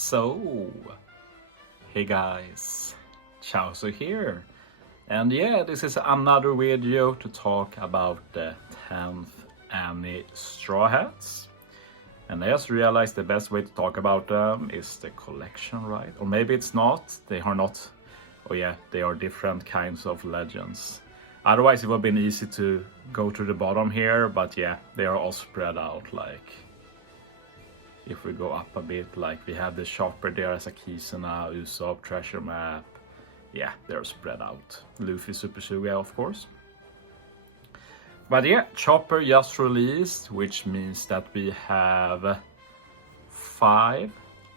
So, hey guys, Chauzu here, and yeah, this is another video to talk about the 10th Anni Strawhats. And I just realized the best way to talk about them is the collection, right? Or maybe it's not, they are not, oh yeah, they are different kinds of legends. Otherwise it would have been easy to go to the bottom here, but yeah, they are all spread out. Like, if we go up a bit, like we have the Chopper there as a Kisuna, Usopp, Treasure Map. Yeah, they're spread out. Luffy, Super Suga, of course. But yeah, Chopper just released, which means that we have 5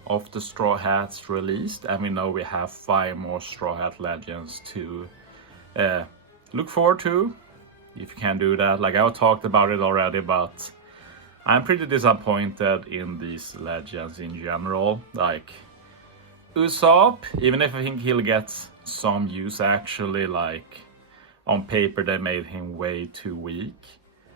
of the Straw Hats released, and we know we have 5 more Straw Hat legends to look forward to, if you can do that. Like, I talked about it already, but I'm pretty disappointed in these legends in general. Like Usopp, even if I think he'll get some use actually, like on paper they made him way too weak.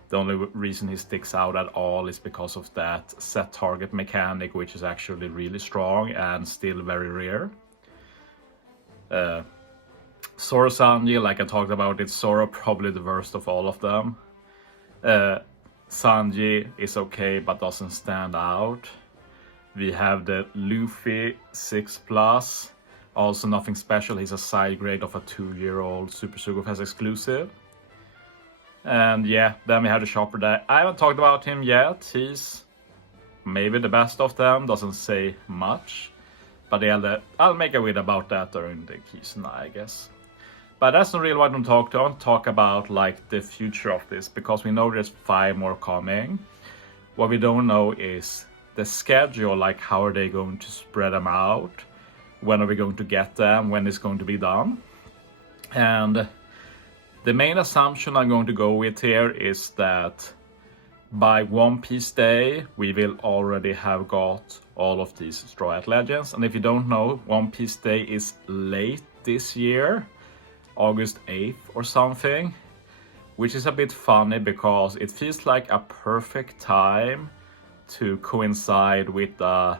The only reason he sticks out at all is because of that set target mechanic, which is actually really strong and still very rare. Zoro Sanji, like I talked about it, Zoro probably the worst of all of them. Sanji is okay but doesn't stand out. We have the Luffy 6+, also nothing special, he's a side grade of a 2-year-old Super Sugofest exclusive. And yeah, then we have the Chopper there. I haven't talked about him yet, he's maybe the best of them, doesn't say much. But yeah, I'll make a video about that during the Kisuna, I guess. But that's not really what I'm talking about. I want to talk about like the future of this, because we know there's 5 more coming. What we don't know is the schedule, like how are they going to spread them out? When are we going to get them? When it's going to be done? And the main assumption I'm going to go with here is that by One Piece Day, we will already have got all of these Straw Hat legends. And if you don't know, One Piece Day is late this year. August 8th or something, which is a bit funny because it feels like a perfect time to coincide with the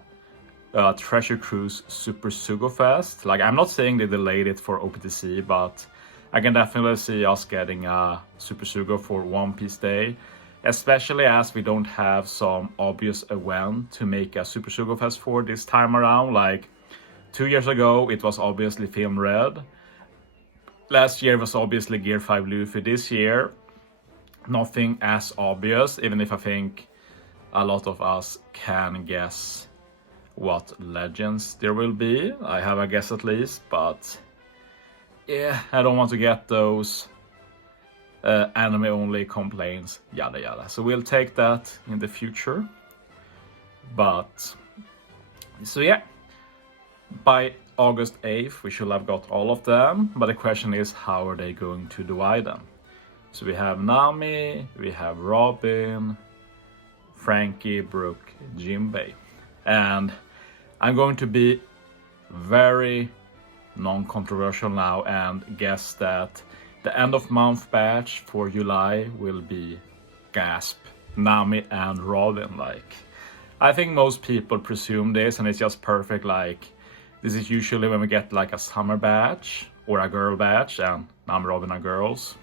Treasure Cruise Super Sugofest. Like, I'm not saying they delayed it for OPTC, but I can definitely see us getting a Super Sugo for One Piece Day, especially as we don't have some obvious event to make a Super Sugofest for this time around. Like 2 years ago it was obviously Film Red. Last year was obviously Gear 5 Luffy. This year, nothing as obvious, even if I think a lot of us can guess what legends there will be. I have a guess at least, but yeah, I don't want to get those anime only complaints, yada yada. So we'll take that in the future. But, so yeah, by August 8th, we should have got all of them, but the question is, how are they going to divide them? So we have Nami, we have Robin, Frankie, Brook, Jinbei. And I'm going to be very non-controversial now and guess that the end of month batch for July will be Gasp, Nami and Robin. Like, I think most people presume this, and it's just perfect. Like, this is usually when we get like a summer batch or a girl batch, and Nami, Robin are girls.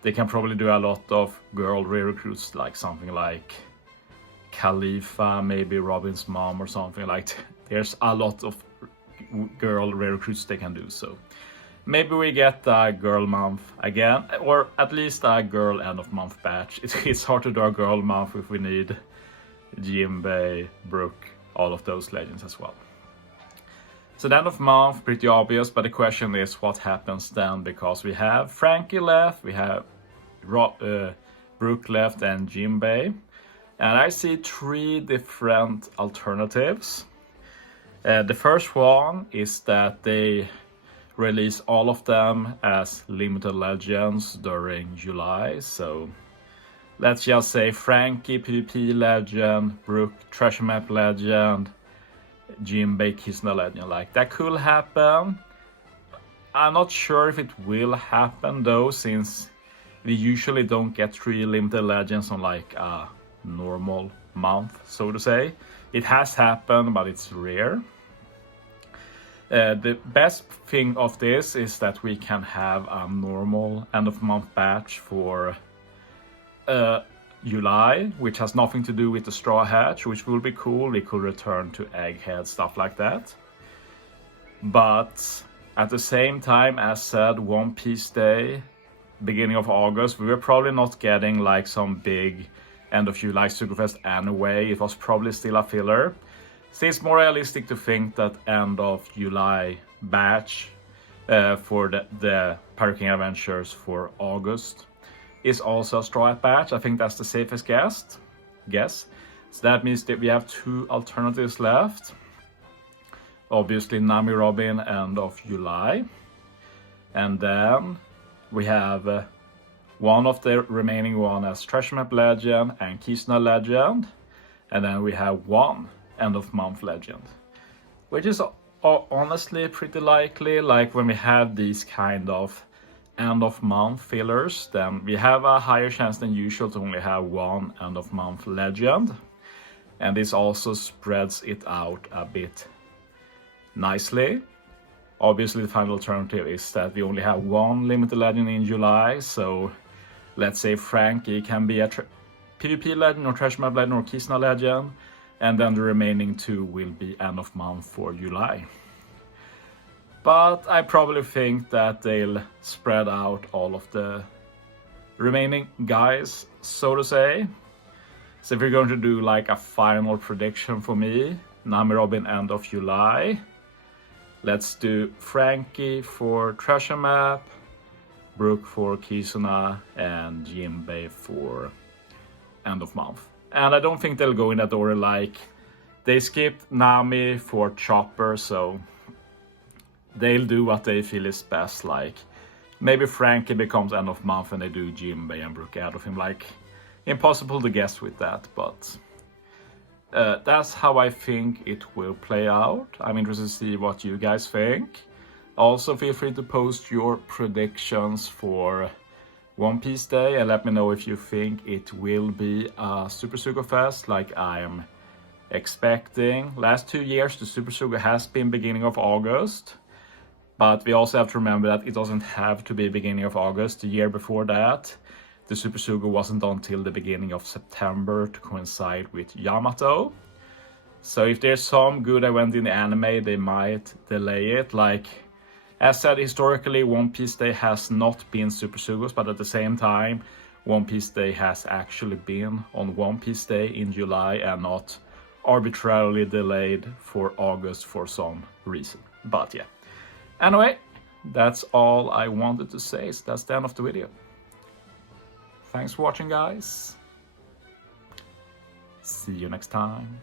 They can probably do a lot of girl re-recruits, like something like Khalifa, maybe Robin's mom or something. Like, there's a lot of girl re-recruits they can do. So maybe we get a girl month again, or at least a girl end of month batch. It's hard to do a girl month if we need Jinbei, Brook, all of those legends as well. So the end of month, pretty obvious, but the question is what happens then, because we have Frankie left, we have Brook left and Jinbei. And I see 3 different alternatives. The first one is that they release all of them as limited legends during July. So let's just say Frankie PvP legend, Brook Treasure Map legend, Jinbei Kisuna legend. Like, that could happen. I'm not sure if it will happen though, since we usually don't get 3 limited legends on like a normal month, so to say. It has happened, but it's rare. The best thing of this is that we can have a normal end of month batch for July, which has nothing to do with the straw hatch, which will be cool. We could return to egghead, stuff like that. But at the same time, as said, One Piece Day, beginning of August, we were probably not getting like some big end of July Sugofest anyway. It was probably still a filler. So it's more realistic to think that end of July batch for the Pirate King Adventures for August is also a Strawhat batch. I think that's the safest guess. So that means that we have two alternatives left. Obviously Nami Robin end of July. And then we have one of the remaining one as Treasure Map Legend and Kisuna Legend. And then we have one end of month legend, which is honestly pretty likely. Like when we have these kind of end of month fillers, then we have a higher chance than usual to only have one end of month legend, and this also spreads it out a bit nicely. Obviously the final alternative is that we only have one limited legend in July, so let's say Frankie can be a PvP legend or Treasure Map legend or Kisuna legend, and then the remaining two will be end of month for July. But I probably think that they'll spread out all of the remaining guys, so to say. So if we're going to do like a final prediction for me, Nami Robin end of July. Let's do Frankie for Treasure Map, Brook for Kisuna, and Jinbei for end of month. And I don't think they'll go in that order. Like, they skipped Nami for Chopper, so they'll do what they feel is best. Like, maybe Frankie becomes end of month and they do Jinbei and Brook out of him. Like, impossible to guess with that, but that's how I think it will play out. I'm interested to see what you guys think. Also, feel free to post your predictions for One Piece Day and let me know if you think it will be a Super Sugo Fest like I am expecting. Last 2 years the Super Sugo has been beginning of August, but we also have to remember that it doesn't have to be beginning of August. The year before that the Super Sugo wasn't until the beginning of September to coincide with Yamato. So if there's some good event in the anime, they might delay it. Like, as said, historically, One Piece Day has not been Super Sugos, but at the same time, One Piece Day has actually been on One Piece Day in July and not arbitrarily delayed for August for some reason. But yeah. Anyway, that's all I wanted to say, so that's the end of the video. Thanks for watching, guys. See you next time.